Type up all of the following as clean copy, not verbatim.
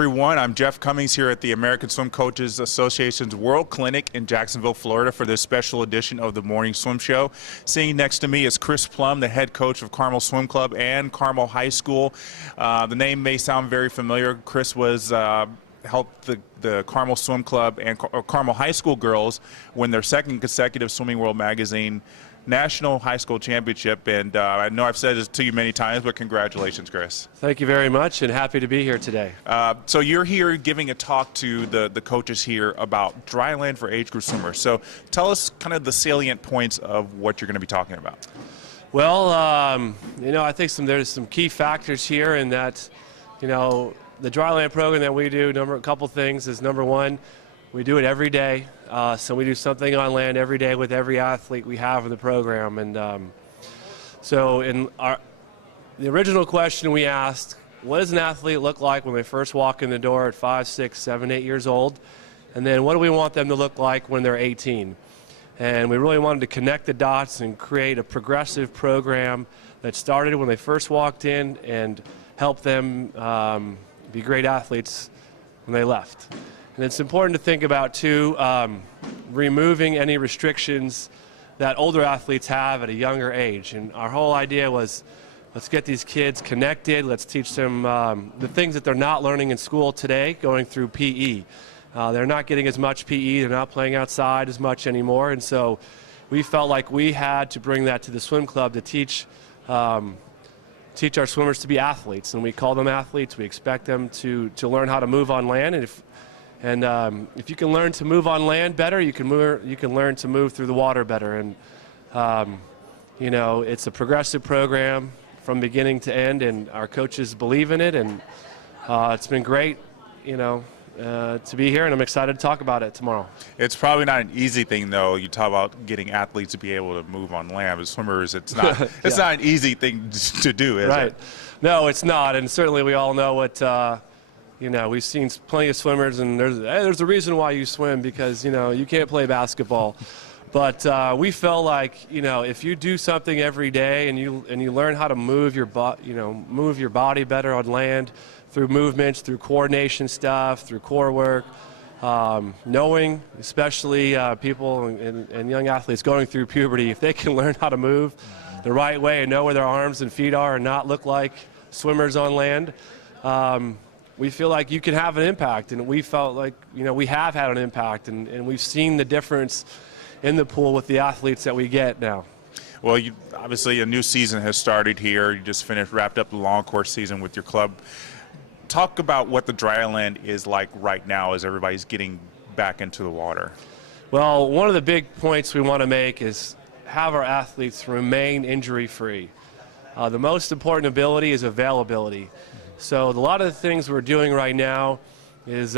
everyone. I'm Jeff Cummings here at the American Swim Coaches Association's World Clinic in Jacksonville, Florida for this special edition of the Morning Swim Show. Sitting next to me is Chris Plumb, the head coach of Carmel Swim Club and Carmel High School. The name may sound very familiar. Chris was helped the Carmel Swim Club and Carmel High School girls win their second consecutive Swimming World Magazine National High School Championship, and I know I've said this to you many times, but congratulations, Chris. Thank you very much, and happy to be here today. So you're here giving a talk to the coaches here about Dryland for age group swimmers. So tell us kind of the salient points of what you're going to be talking about. Well, I think there's some key factors here in that, the Dryland program that we do, a couple things is, number one, we do it every day. So we do something on land every day with every athlete we have in the program. And so in the original question we asked, what does an athlete look like when they first walk in the door at 5, 6, 7, 8 years old? And then what do we want them to look like when they're 18? And we really wanted to connect the dots and create a progressive program that started when they first walked in and help them be great athletes when they left. And it's important to think about, too, removing any restrictions that older athletes have at a younger age. And our whole idea was, let's get these kids connected. Let's teach them the things that they're not learning in school today, going through PE. They're not getting as much PE. They're not playing outside as much anymore. And so we felt like we had to bring that to the swim club to teach our swimmers to be athletes. And we call them athletes. We expect them to learn how to move on land. And if you can learn to move on land better, you can learn to move through the water better. And it's a progressive program from beginning to end, and our coaches believe in it. And it's been great, to be here, and I'm excited to talk about it tomorrow. It's probably not an easy thing, though. You talk about getting athletes to be able to move on land. But swimmers, it's not. It's not an easy thing to do, is right. it? No, it's not. And certainly we all know what. We've seen plenty of swimmers, and there's a reason why you swim, because, you can't play basketball. But we felt like, if you do something every day and you learn how to move your body better on land through movements, through coordination stuff, through core work, knowing, especially people and young athletes going through puberty, if they can learn how to move the right way and know where their arms and feet are and not look like swimmers on land, we feel like you can have an impact. And we felt like, we have had an impact, and we've seen the difference in the pool with the athletes that we get now. Well, obviously a new season has started here. You just wrapped up the long course season with your club. Talk about what the Dryland is like right now as everybody's getting back into the water. Well, one of the big points we want to make is have our athletes remain injury-free. The most important ability is availability. So a lot of the things we're doing right now is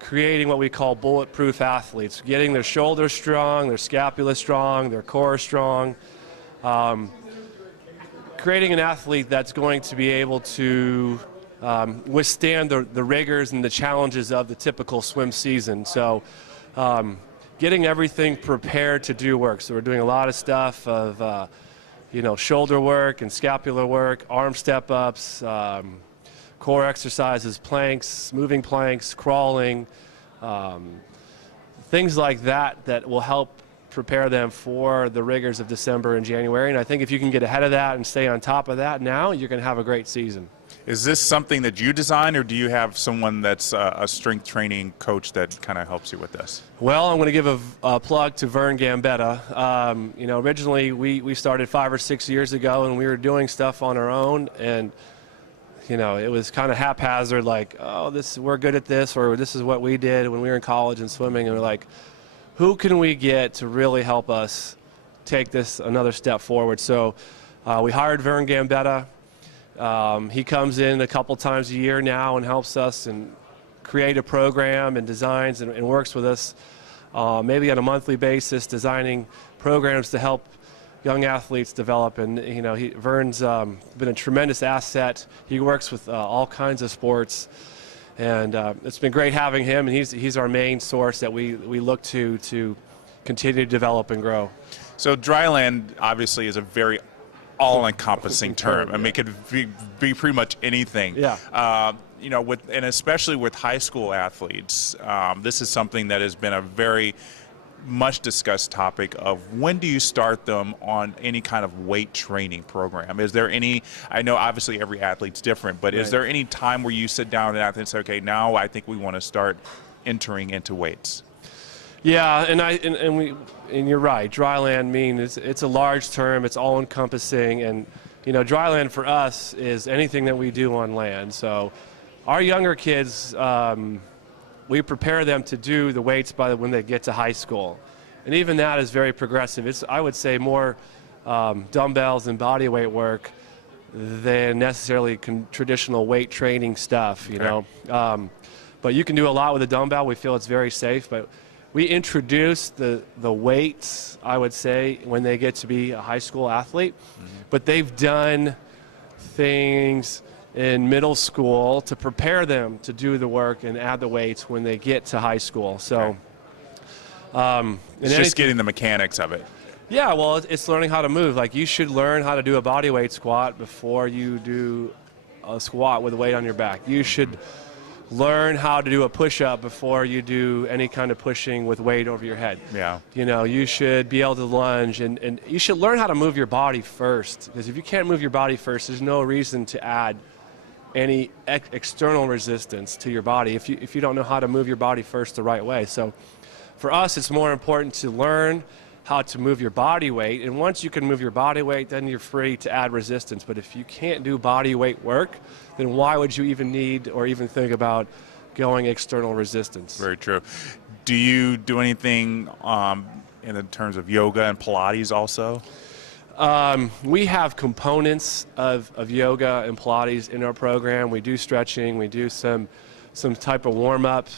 creating what we call bulletproof athletes, getting their shoulders strong, their scapula strong, their core strong, creating an athlete that's going to be able to withstand the rigors and the challenges of the typical swim season. So getting everything prepared to do work. So we're doing a lot of stuff of shoulder work and scapular work, arm step-ups, core exercises, planks, moving planks, crawling, things like that will help prepare them for the rigors of December and January. And I think if you can get ahead of that and stay on top of that now, you're going to have a great season. Is this something that you design, or do you have someone that's a strength training coach that kind of helps you with this? Well, I'm going to give a plug to Vern Gambetta. Originally we started 5 or 6 years ago, and we were doing stuff on our own, and it was kind of haphazard, like, we're good at this, or this is what we did when we were in college and swimming, and we're like, who can we get to really help us take this another step forward? So we hired Vern Gambetta. He comes in a couple times a year now and helps us and create a program and designs and works with us maybe on a monthly basis, designing programs to help young athletes develop. And Vern's been a tremendous asset. He works with all kinds of sports, and it's been great having him. And he's our main source that we look to continue to develop and grow. So Dryland obviously is a very all-encompassing term. I mean, it could be pretty much anything. Yeah. You know, and especially with high school athletes, this is something that has been a very much discussed topic of when do you start them on any kind of weight training program? Is there any, I know obviously every athlete's different, but is there any time where you sit down with an athlete and say, okay, now I think we want to start entering into weights? Yeah, and you're right. Dryland means it's a large term. It's all encompassing, and you know, dryland for us is anything that we do on land. So, our younger kids, we prepare them to do the weights by when they get to high school, and even that is very progressive. It's, I would say, more dumbbells and body weight work than necessarily traditional weight training stuff. You know, but you can do a lot with a dumbbell. We feel it's very safe, but we introduce the weights, I would say, when they get to be a high school athlete, but they've done things in middle school to prepare them to do the work and add the weights when they get to high school. So it's just getting the mechanics of it. Yeah, well, it's learning how to move. Like, you should learn how to do a body weight squat before you do a squat with a weight on your back. You should learn how to do a push-up before you do any kind of pushing with weight over your head. Yeah. You know, you should be able to lunge, and you should learn how to move your body first, because if you can't move your body first, there's no reason to add any external resistance to your body if you don't know how to move your body first the right way. So for us, it's more important to learn how to move your body weight, and once you can move your body weight, then you're free to add resistance. But if you can't do body weight work, then why would you even need or even think about going external resistance? Very true. Do you do anything in the terms of yoga and Pilates also? We have components of yoga and Pilates in our program. We do stretching. We do some type of warm-up.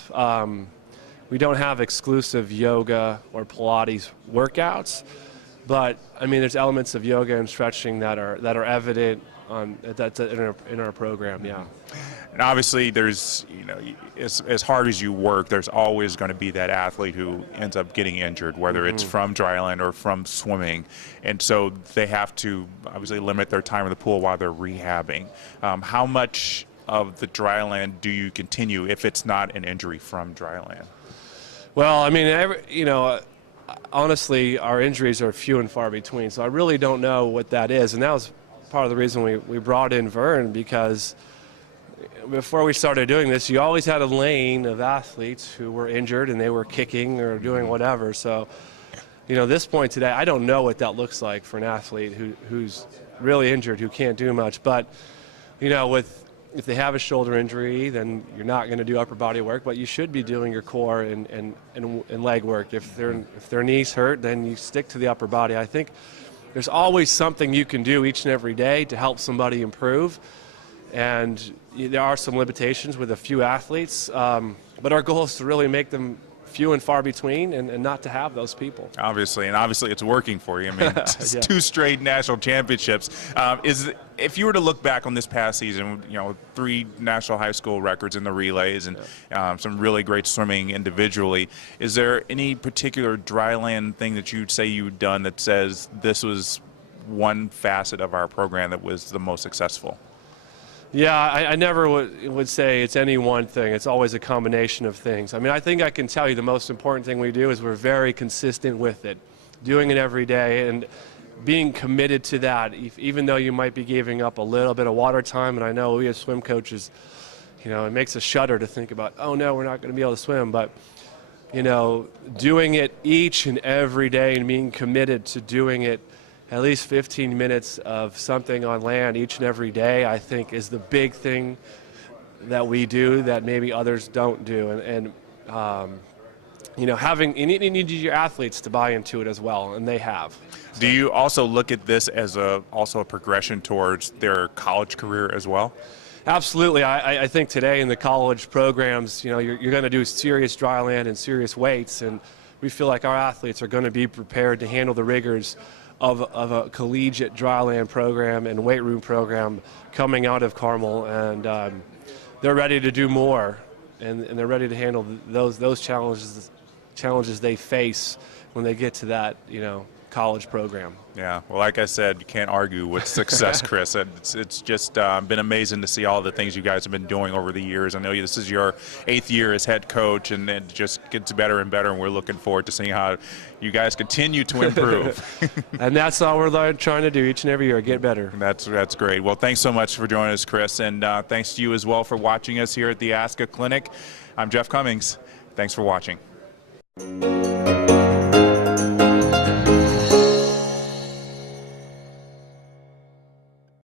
We don't have exclusive yoga or Pilates workouts, but I mean, there's elements of yoga and stretching that are evident in our program. Yeah. And obviously, there's, you know, as hard as you work, there's always going to be that athlete who ends up getting injured, whether it's from dryland or from swimming, and so they have to obviously limit their time in the pool while they're rehabbing. How much of the dryland do you continue if it's not an injury from dryland? Well, I mean, honestly, our injuries are few and far between, so I really don't know what that is, and that was part of the reason we brought in Vern, because before we started doing this, you always had a lane of athletes who were injured and they were kicking or doing whatever. So, you know, this point today, I don't know what that looks like for an athlete who's really injured, who can't do much. But, you know, if they have a shoulder injury, then you're not going to do upper body work, but you should be doing your core and leg work. If their knees hurt, then you stick to the upper body. I think there's always something you can do each and every day to help somebody improve. And there are some limitations with a few athletes, but our goal is to really make them few and far between, and not to have those people. Obviously, and obviously it's working for you. I mean, it's 2 straight national championships. If you were to look back on this past season, you know, 3 national high school records in the relays and some really great swimming individually, is there any particular dryland thing that you'd say you've done that says this was one facet of our program that was the most successful? Yeah, I never would say it's any one thing. It's always a combination of things. I mean, I think I can tell you the most important thing we do is we're very consistent with it, doing it every day and being committed to that, even though you might be giving up a little bit of water time. And I know we as swim coaches, you know, it makes us shudder to think about, oh no, we're not going to be able to swim. But, you know, doing it each and every day and being committed to doing it at least 15 minutes of something on land each and every day, I think, is the big thing that we do that maybe others don't do. And you know, you need your athletes to buy into it as well, and they have. Do you also look at this as also a progression towards their college career as well? Absolutely. I think today in the college programs, you know, you're going to do serious dryland and serious weights, and we feel like our athletes are going to be prepared to handle the rigors of a collegiate dryland program and weight room program coming out of Carmel, and they're ready to do more, and they're ready to handle those challenges they face when they get to that, you know, college program. Yeah, well, like I said, you can't argue with success, Chris. It's just been amazing to see all the things you guys have been doing over the years. I know this is your 8th year as head coach, and it just gets better and better, and we're looking forward to seeing how you guys continue to improve. And that's all we're trying to do each and every year, get better. That's great. Well, thanks so much for joining us, Chris, and thanks to you as well for watching us here at the ASCA Clinic. I'm Jeff Cummings. Thanks for watching.